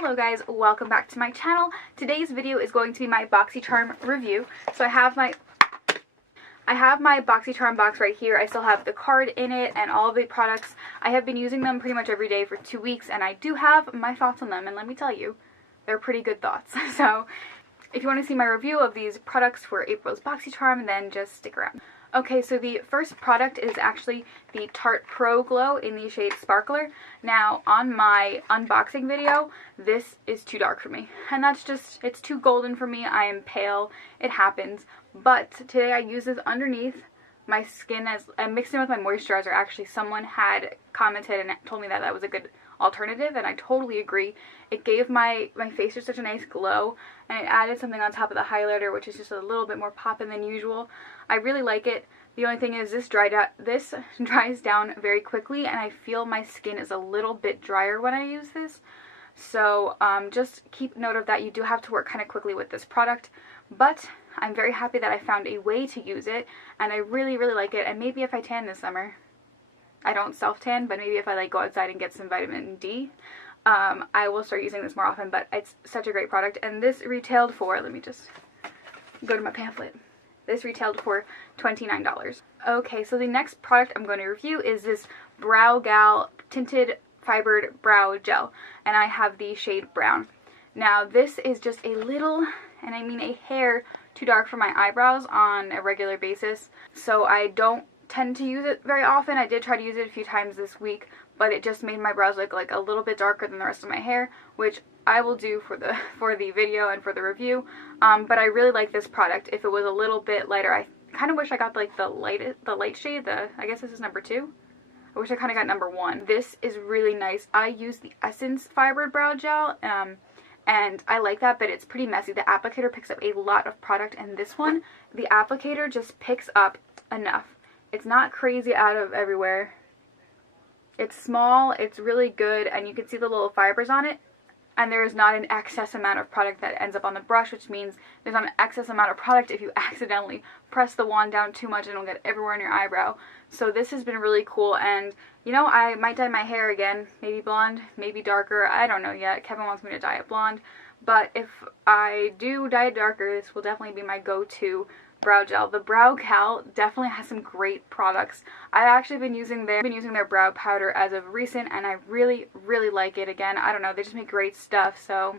Hello guys, welcome back to my channel. Today's video is going to be my Boxycharm review. So I have my Boxycharm box right here. I still have the card in it and all the products. I have been using them pretty much every day for 2 weeks and I do have my thoughts on them, and let me tell you, they're pretty good thoughts. So if you want to see my review of these products for April's Boxycharm, then just stick around. Okay, so the first product is actually the Tarte Pro Glow in the shade Sparkler. Now, on my unboxing video, this is too dark for me. And that's just, it's too golden for me. I am pale. It happens. But today I use this underneath my skin as I mixed in with my moisturizer. Actually, someone had commented and told me that that was a good alternative, and I totally agree. It gave my face just such a nice glow, and it added something on top of the highlighter, which is just a little bit more poppin' than usual. I really like it. The only thing is this dries down very quickly, and I feel my skin is a little bit drier when I use this. So just keep note of that. You do have to work kind of quickly with this product, but I'm very happy that I found a way to use it, and I really, really like it. And maybe if I tan this summer, I don't self-tan, but maybe if I like go outside and get some vitamin D, I will start using this more often. But it's such a great product, and this retailed for, let me just go to my pamphlet. This retailed for $29. Okay, so the next product I'm going to review is this Brow Gal Tinted Fibered Brow Gel, and I have the shade Brown. Now, this is just a little, and I mean a hair, too dark for my eyebrows on a regular basis, so I don't tend to use it very often. I did try to use it a few times this week, but it just made my brows look like a little bit darker than the rest of my hair, which I will do for the video and for the review. But I really like this product. If it was a little bit lighter, I kind of wish I got like the light shade. I guess this is number 2. I wish I kind of got number 1. This is really nice. I use the Essence Fibered Brow Gel, and I like that, but it's pretty messy. The applicator picks up a lot of product, and this one, the applicator just picks up enough. It's not crazy out of everywhere. It's small, it's really good, and you can see the little fibers on it. And there is not an excess amount of product that ends up on the brush, which means there's not an excess amount of product if you accidentally press the wand down too much and it'll get everywhere in your eyebrow. So this has been really cool, and you know, I might dye my hair again, maybe blonde, maybe darker, I don't know yet. Kevin wants me to dye it blonde, but if I do dye it darker, this will definitely be my go-to brow gel. The Brow Gal definitely has some great products. I've actually been using their brow powder as of recent, and I really, really like it. Again, I don't know, they just make great stuff, so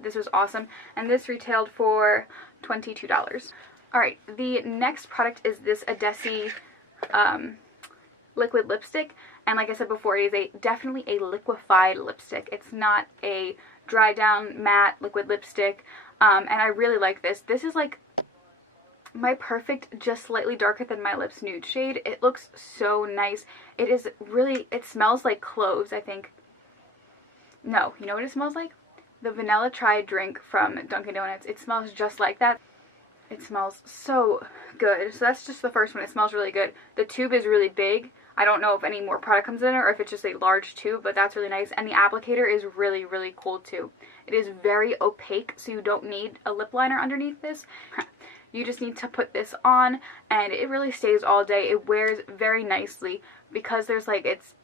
this was awesome. And this retailed for $22. Alright, the next product is this Adesi liquid lipstick, and like I said before, it is definitely a liquefied lipstick. It's not a dry down matte liquid lipstick, and I really like this. This is like my perfect, just slightly darker than my lips nude shade. It looks so nice. It is really, it smells like cloves, I think. No, you know what it smells like? The vanilla chai drink from Dunkin' Donuts. It smells just like that. It smells so good. So that's just the first one. It smells really good. The tube is really big. I don't know if any more product comes in it or if it's just a large tube, but that's really nice. And the applicator is really, really cool too. It is very opaque, so you don't need a lip liner underneath this. You just need to put this on, and it really stays all day. It wears very nicely because there's like, it's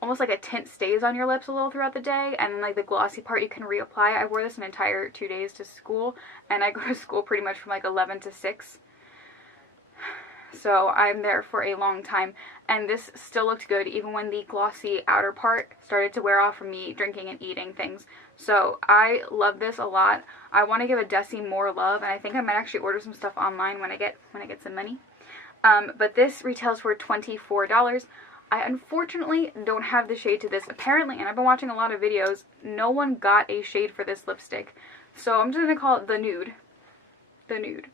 almost like a tint stays on your lips a little throughout the day, and then like the glossy part you can reapply. I wore this an entire 2 days to school, and I go to school pretty much from like 11 to 6. So I'm there for a long time, and this still looked good even when the glossy outer part started to wear off from me drinking and eating things. So I love this a lot. I want to give Adesi more love, and I think I might actually order some stuff online when I get some money. But this retails for $24. I unfortunately don't have the shade to this. Apparently, and I've been watching a lot of videos, no one got a shade for this lipstick. So I'm just going to call it the nude. The nude.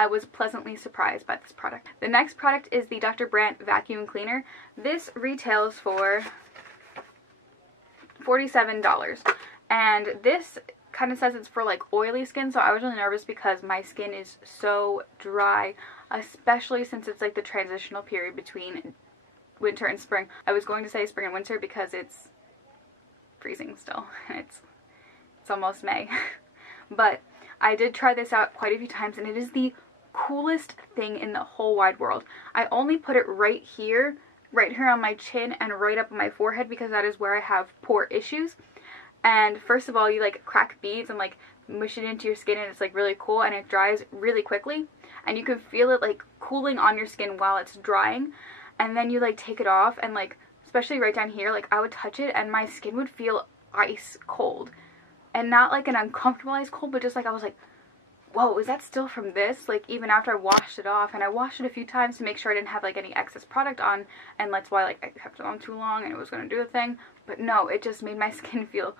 I was pleasantly surprised by this product. The next product is the Dr. Brandt Vacuum Cleaner. This retails for $47. And this kind of says it's for like oily skin, so I was really nervous because my skin is so dry, especially since it's like the transitional period between winter and spring. I was going to say spring and winter because it's freezing still. It's almost May. But I did try this out quite a few times, and it is the coolest thing in the whole wide world. I only put it right here on my chin and right up on my forehead because that is where I have pore issues. And first of all, you like crack beads and like mush it into your skin, and it's like really cool, and it dries really quickly, and you can feel it like cooling on your skin while it's drying. And then you like take it off, and like especially right down here, like I would touch it and my skin would feel ice cold, and not like an uncomfortable ice cold, but just like I was like, whoa, is that still from this? Like even after I washed it off, and I washed it a few times to make sure I didn't have like any excess product on, and that's why like I kept it on too long and it was gonna do a thing. But no, it just made my skin feel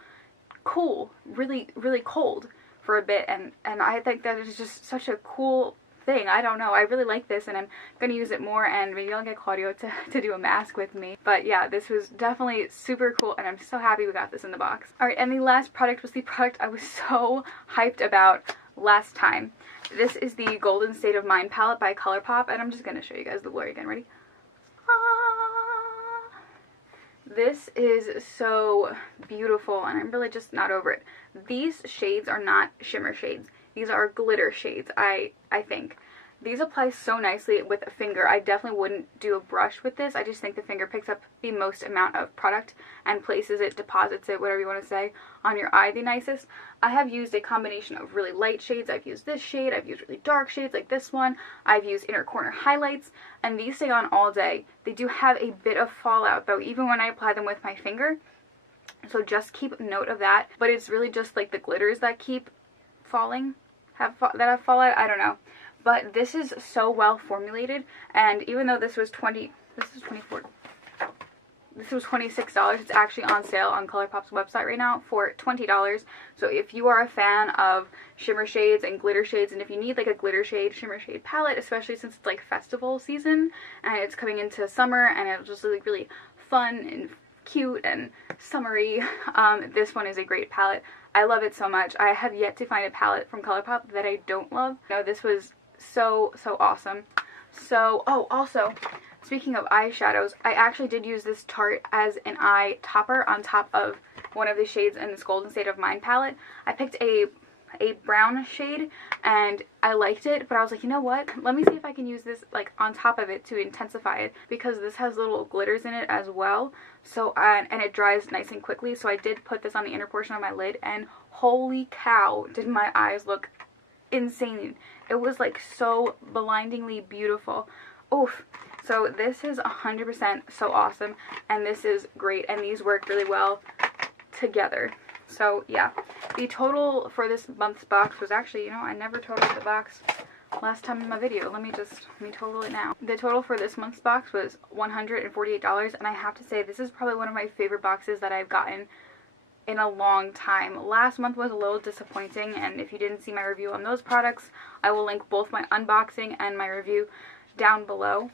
cool, really cold for a bit, and I think that is just such a cool thing. I don't know, I really like this, and I'm gonna use it more, and maybe I'll get Claudio to do a mask with me. But yeah, this was definitely super cool, and I'm so happy we got this in the box. Alright, and the last product was the product I was so hyped about last time. This is the Golden State of Mind palette by ColourPop, and I'm just gonna show you guys the blur again. Ready? This is so beautiful, and I'm really just not over it. These shades are not shimmer shades. These are glitter shades, I think. These apply so nicely with a finger. I definitely wouldn't do a brush with this. I just think the finger picks up the most amount of product and places it, deposits it, whatever you want to say, on your eye the nicest. I have used a combination of really light shades. I've used this shade. I've used really dark shades like this one. I've used inner corner highlights, and these stay on all day. They do have a bit of fallout though, even when I apply them with my finger. So just keep note of that. But it's really just like the glitters that keep falling, that have fallout. I don't know. But this is so well formulated, and even though this was $26, it's actually on sale on ColourPop's website right now for $20. So if you are a fan of shimmer shades and glitter shades, and if you need like a glitter shade, shimmer shade palette, especially since it's like festival season and it's coming into summer and it's just like really fun and cute and summery, this one is a great palette. I love it so much. I have yet to find a palette from ColourPop that I don't love. No, this was so awesome. So, oh, also, speaking of eyeshadows, I actually did use this Tarte as an eye topper on top of one of the shades in this Golden State of Mind palette. I picked a brown shade and I liked it, but I was like, you know what, let me see if I can use this like on top of it to intensify it, because this has little glitters in it as well. So and it dries nice and quickly, so I did put this on the inner portion of my lid, and holy cow, did my eyes look insane. It was like so blindingly beautiful. Oof. So this is 100% so awesome, and this is great, and these work really well together. So yeah, the total for this month's box was actually, you know, I never totaled the box last time in my video. Let me total it now. The total for this month's box was $148, and I have to say this is probably one of my favorite boxes that I've gotten in a long time. Last month was a little disappointing, and if you didn't see my review on those products, I will link both my unboxing and my review down below.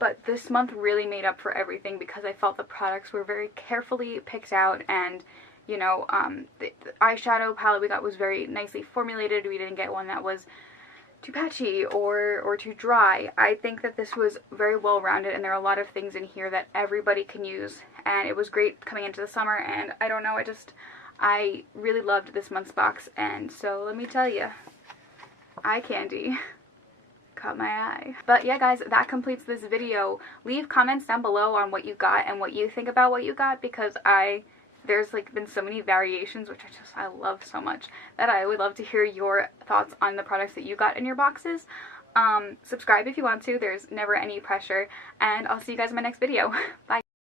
But this month really made up for everything, because I felt the products were very carefully picked out, and you know, the eyeshadow palette we got was very nicely formulated. We didn't get one that was too patchy or too dry. I think that this was very well rounded, and there are a lot of things in here that everybody can use, and it was great coming into the summer. And I don't know, I really loved this month's box, and so let me tell you, eye candy caught my eye. But yeah guys, that completes this video. Leave comments down below on what you got and what you think about what you got, because there's like been so many variations, which I love so much, that I would love to hear your thoughts on the products that you got in your boxes. Subscribe if you want to. There's never any pressure, and I'll see you guys in my next video. Bye.